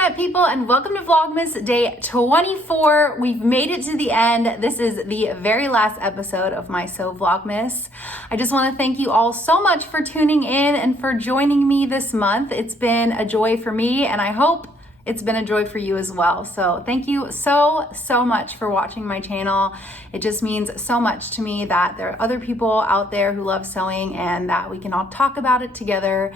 internet people, and welcome to Vlogmas day 24. We've made it to the end. This is the very last episode of my Sew Vlogmas. I just want to thank you all so much for tuning in and for joining me this month. It's been a joy for me, and I hope it's been a joy for you as well. So thank you so much for watching my channel. It just means so much to me that there are other people out there who love sewing and that we can all talk about it together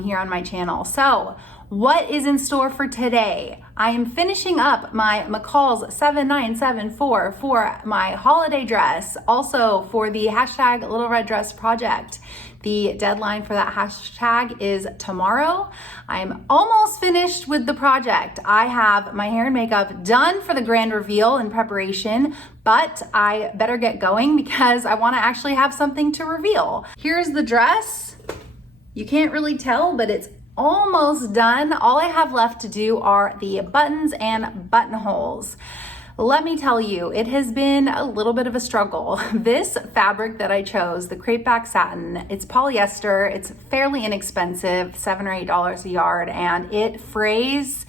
here on my channel. So what is in store for today? I am finishing up my Mccalls 7974 for my holiday dress, also for the hashtag Little Red Dress project. The deadline for that hashtag is tomorrow. I'm almost finished with the project. I have my hair and makeup done for the grand reveal in preparation, but I better get going because I want to actually have something to reveal. Here's the dress. You can't really tell, but it's almost done. All I have left to do are the buttons and buttonholes. Let me tell you, it has been a little bit of a struggle. This fabric that I chose, the crepe back satin, it's polyester, it's fairly inexpensive, $7 or $8 a yard, and it frays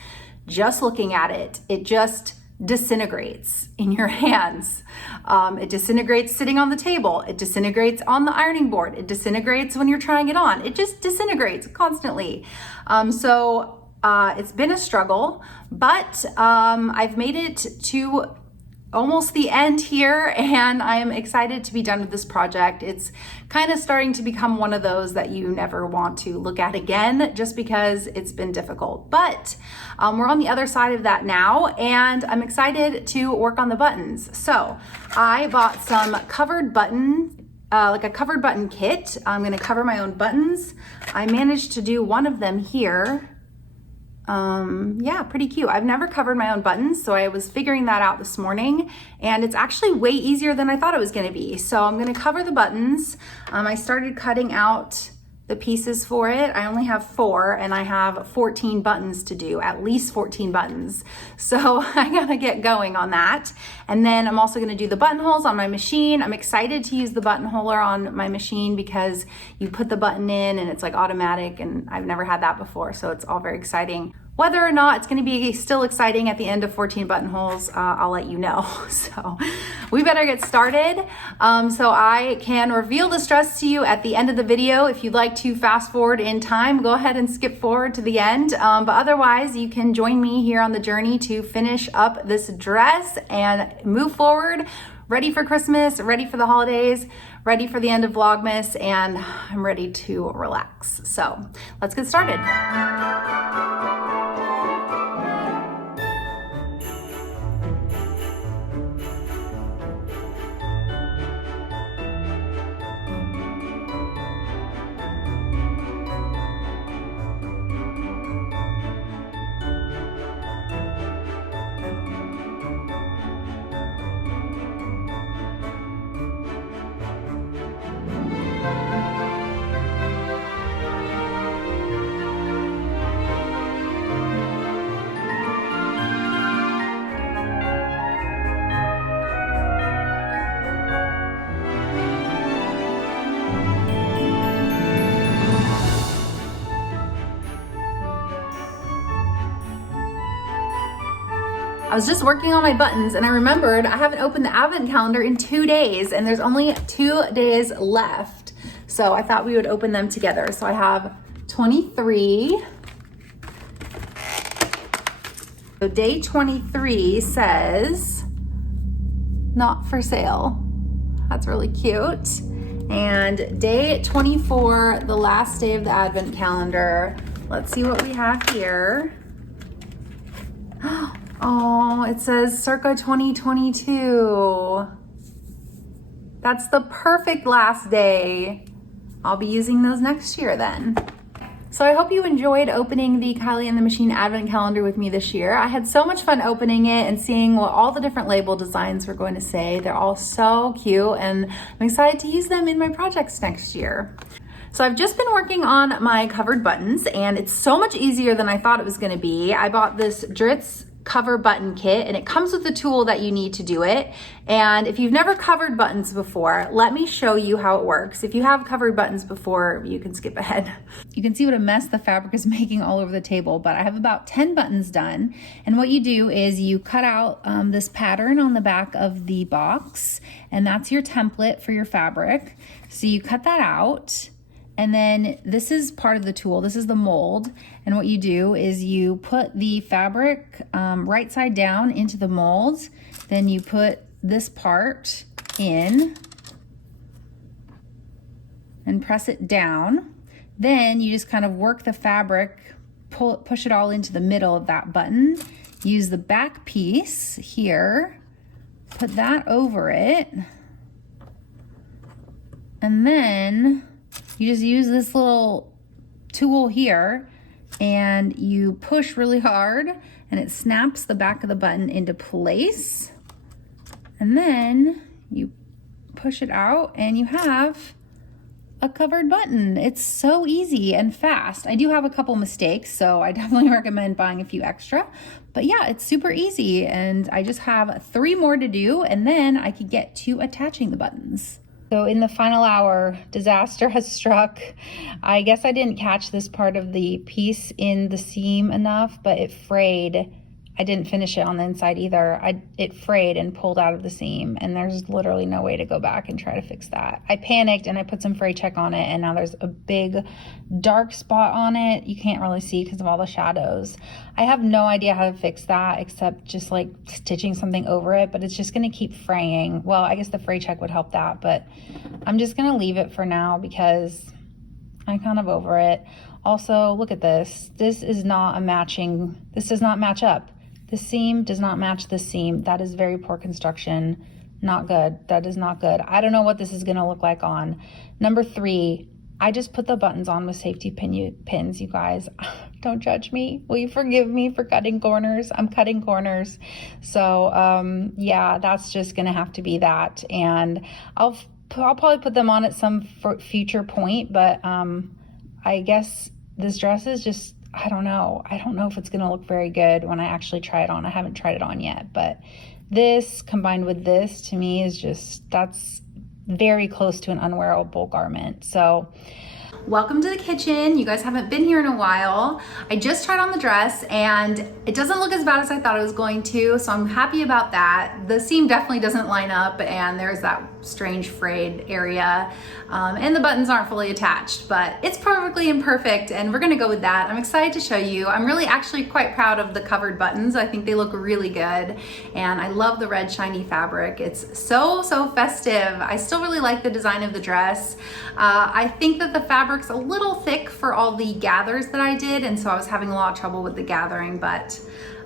just looking at it. It just disintegrates in your hands. It disintegrates sitting on the table. It disintegrates on the ironing board. It disintegrates when you're trying it on. It just disintegrates constantly. It's been a struggle, but I've made it to almost the end here, and I'm excited to be done with this project. It's kind of starting to become one of those that you never want to look at again just because it's been difficult. But we're on the other side of that now, and I'm excited to work on the buttons. So I bought some covered button, like a covered button kit. I'm gonna cover my own buttons. I managed to do one of them here. Yeah, pretty cute. I've never covered my own buttons, so I was figuring that out this morning, and it's actually way easier than I thought it was going to be. So I'm going to cover the buttons. I started cutting out the pieces for it. I only have 4, and I have 14 buttons to do, at least 14 buttons. So I gotta get going on that. And then I'm also gonna do the buttonholes on my machine. I'm excited to use the buttonholer on my machine because you put the button in and it's like automatic, and I've never had that before, so it's all very exciting. Whether or not it's going to be still exciting at the end of 14 buttonholes, I'll let you know. So we better get started so I can reveal this dress to you at the end of the video. If you'd like to fast forward in time, go ahead and skip forward to the end. But otherwise, you can join me here on the journey to finish up this dress and move forward, ready for Christmas, ready for the holidays, ready for the end of Vlogmas, and I'm ready to relax. So let's get started. I was just working on my buttons and I remembered I haven't opened the advent calendar in 2 days, and there's only 2 days left. So I thought we would open them together. So I have 23. So day 23 says, not for sale. That's really cute. And day 24, the last day of the advent calendar. Let's see what we have here. Oh, it says circa 2022. That's the perfect last day. I'll be using those next year then. So I hope you enjoyed opening the Kylie and the Machine Advent Calendar with me this year. I had so much fun opening it and seeing what all the different label designs were going to say. They're all so cute, and I'm excited to use them in my projects next year. So I've just been working on my covered buttons, and it's so much easier than I thought it was gonna be. I bought this Dritz cover button kit, and it comes with the tool that you need to do it. And if you've never covered buttons before, let me show you how it works. If you have covered buttons before, you can skip ahead. You can see what a mess the fabric is making all over the table, but I have about 10 buttons done. And what you do is you cut out this pattern on the back of the box, and that's your template for your fabric. So you cut that out. And then this is part of the tool. This is the mold. And what you do is you put the fabric right side down into the mold. Then you put this part in and press it down. Then you just kind of work the fabric, push it all into the middle of that button. Use the back piece here, put that over it. And then you just use this little tool here and you push really hard and it snaps the back of the button into place. And then you push it out and you have a covered button. It's so easy and fast. I do have a couple mistakes, so I definitely recommend buying a few extra. But yeah, it's super easy, and I just have 3 more to do, and then I could get to attaching the buttons. So in the final hour, disaster has struck. I guess I didn't catch this part of the piece in the seam enough, but it frayed. I didn't finish it on the inside either. It frayed and pulled out of the seam, and there's literally no way to go back and try to fix that. I panicked and I put some fray check on it, and now there's a big dark spot on it. You can't really see because of all the shadows. I have no idea how to fix that except just like stitching something over it, but it's just gonna keep fraying. Well, I guess the fray check would help that, but I'm just gonna leave it for now because I'm kind of over it. Also, look at this. This does not match up. The seam does not match the seam. That is very poor construction. Not good. That is not good. I don't know what this is gonna look like on. Number 3, I just put the buttons on with safety pins, you guys. Don't judge me. Will you forgive me for cutting corners? I'm cutting corners. So yeah, that's just gonna have to be that. And I'll probably put them on at some future point, but I guess this dress is just, I don't know if it's gonna look very good when I actually try it on. I haven't tried it on yet, but this combined with this to me is just, that's very close to an unwearable garment. So welcome to the kitchen. You guys haven't been here in a while. I just tried on the dress and it doesn't look as bad as I thought it was going to, so I'm happy about that. The seam definitely doesn't line up and there's that strange frayed area, and the buttons aren't fully attached, but it's perfectly imperfect and we're gonna go with that. I'm excited to show you. I'm really actually quite proud of the covered buttons. I think they look really good and I love the red shiny fabric. It's so festive. I still really like the design of the dress. I think that the fabric's a little thick for all the gathers that I did, and so I was having a lot of trouble with the gathering, but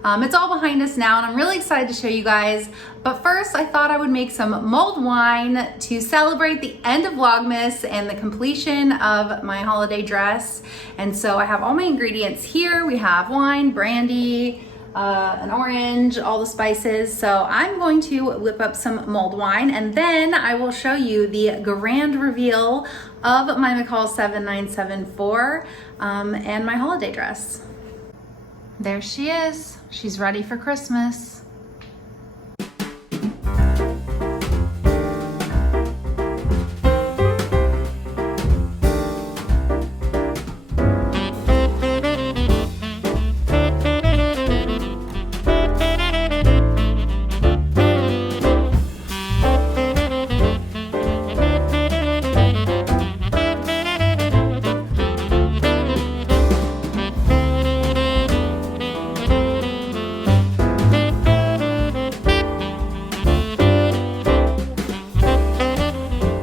it's all behind us now and I'm really excited to show you guys. But first, I thought I would make some mulled wine to celebrate the end of Vlogmas and the completion of my holiday dress. And so I have all my ingredients here. We have wine, brandy, an orange, all the spices. So I'm going to whip up some mulled wine and then I will show you the grand reveal of my Mccalls 7974 and my holiday dress. There she is. She's ready for Christmas.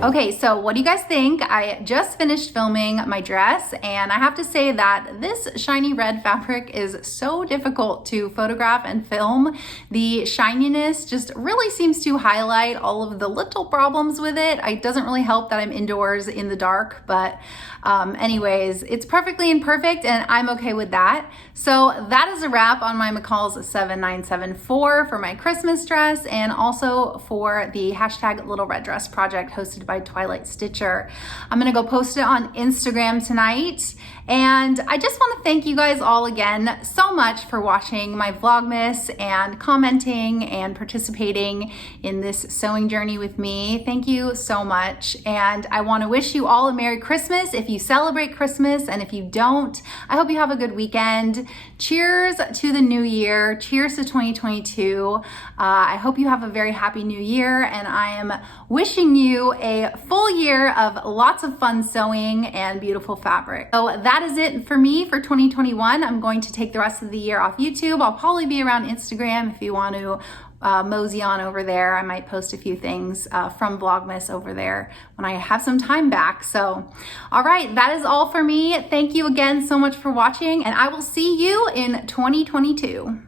Okay, so what do you guys think? I just finished filming my dress and I have to say that this shiny red fabric is so difficult to photograph and film. The shininess just really seems to highlight all of the little problems with it. It doesn't really help that I'm indoors in the dark, but anyways, it's perfectly imperfect and I'm okay with that. So that is a wrap on my Mccalls 7974 for my Christmas dress and also for the hashtag Little Red Dress project hosted by Twilight Stitcher. I'm gonna go post it on Instagram tonight. And I just want to thank you guys all again so much for watching my Vlogmas and commenting and participating in this sewing journey with me. Thank you so much. And I want to wish you all a Merry Christmas if you celebrate Christmas, and if you don't, I hope you have a good weekend. Cheers to the new year. Cheers to 2022. I hope you have a very happy new year, and I am wishing you a full year of lots of fun sewing and beautiful fabric. So that is it for me for 2021. I'm going to take the rest of the year off YouTube. I'll probably be around Instagram if you want to mosey on over there. I might post a few things from Vlogmas over there when I have some time back. So, all right, that is all for me. Thank you again so much for watching, and I will see you in 2022.